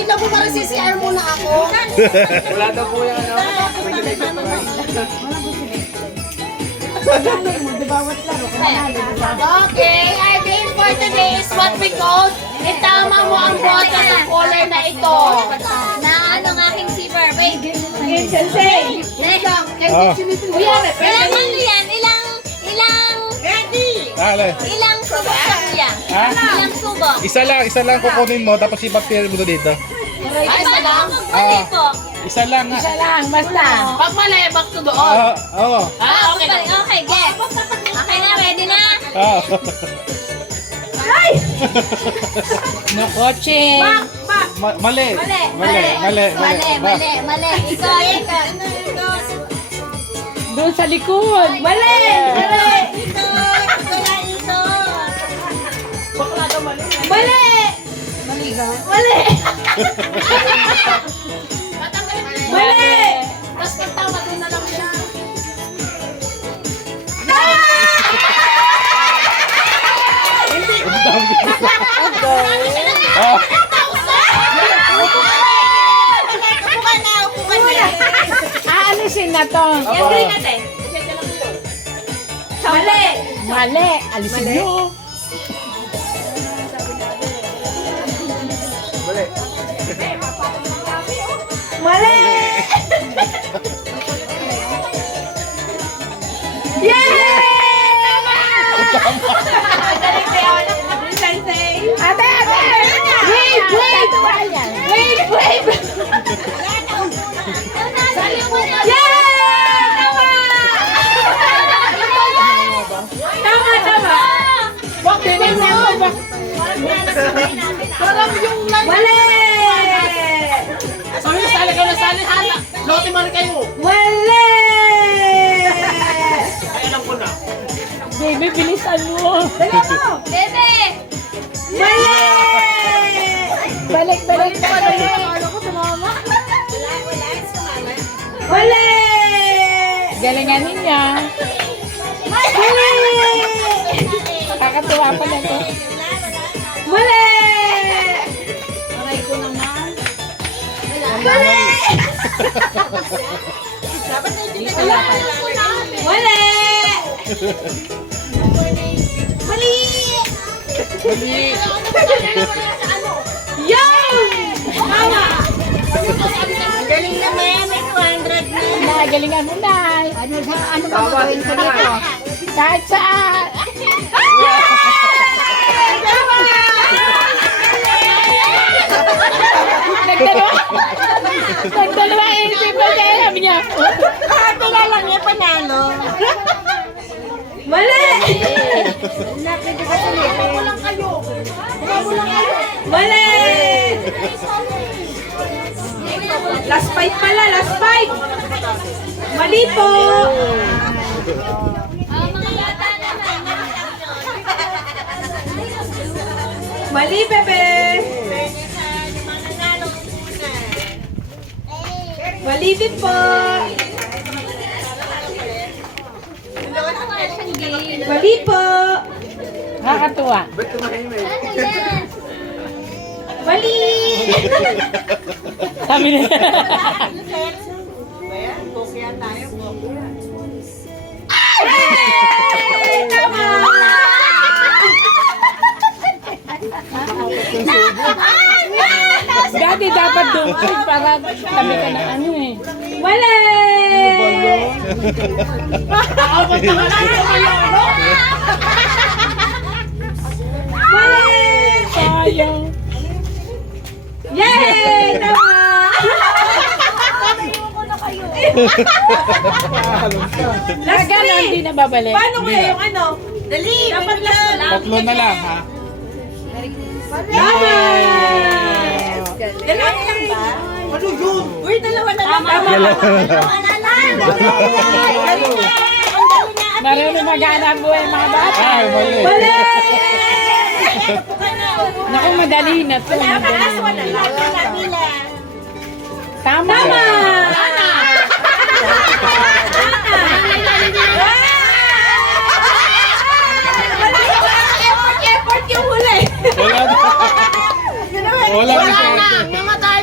wait lang po para CCR muna ako. Wala daw po yan. Okay, our game for today is what we call itama mo ang bota sa color na ito. Na ano ng aking zipper. Wait. Game sensei. Kuya, Ilang ano yan? Ilang subok sa kuya? Ha? Ilang subok? Isa lang kukunin mo, tapos ipapil mo dito. Ay, paano magbalik po? Isa lang nga. basta. Pag malaya, back to doon. Oo. Okay na. Okay, get. Okay na, ready na? Oo. No coaching. Mali. Mali. Ikaw. Doon sa likod. Mali. Ito. Wala ito. Mali. Mali. Tapos pagtama, doon na lang siya. Aalisin na to. Yung green natin. Mali. Alisin nyo. Mali. Yay! Ate! Wait! Tama! Wag tinignan mo ba? Parang yung lang. Mali! Sabi mo, sali ka na sali. Lote man kayo. Mali! Ay, alam ko na. Baby, bilisan mo. Dali mo! Bebe! Mali! Balik. Mali! Galingan niya. Mali! Kakatuwa pa na to. Mali! Aray ko naman. Mali! Mali! Yan! Tama! Galing naman. May 200 na. Galingan mo na. Ano ba gawin ko dito? Kahit saan. Nagdalawa isip ko kaya sabi niya. Ate na lang yung panalo. Mali! Mali! Last fight pala, last fight! Mali po! Mga bata naman. Mali, bebe! Mali din po! Mali po! Nakakatuwa. Ano yan? Mali! Sabi niya. Ay! Tama! Dati dapat doon para kami ka na ano eh. Mali! Mali! Sayang. Yay! Tama! Last three! Hindi na babalik. Paano kaya yung ano? Dali! Dapat last na. Tatlo na lang, ha? Tama! Dalawa na lang ba? Ano yun? Uy, dalawa na lang. Tama! Marunong mag-aarap buhay mga bata. Ay, mali. Mali! Naku, madali na to. Tama! Tama! Effort yung huli. Wala na. Wala Wala na. na. Namatay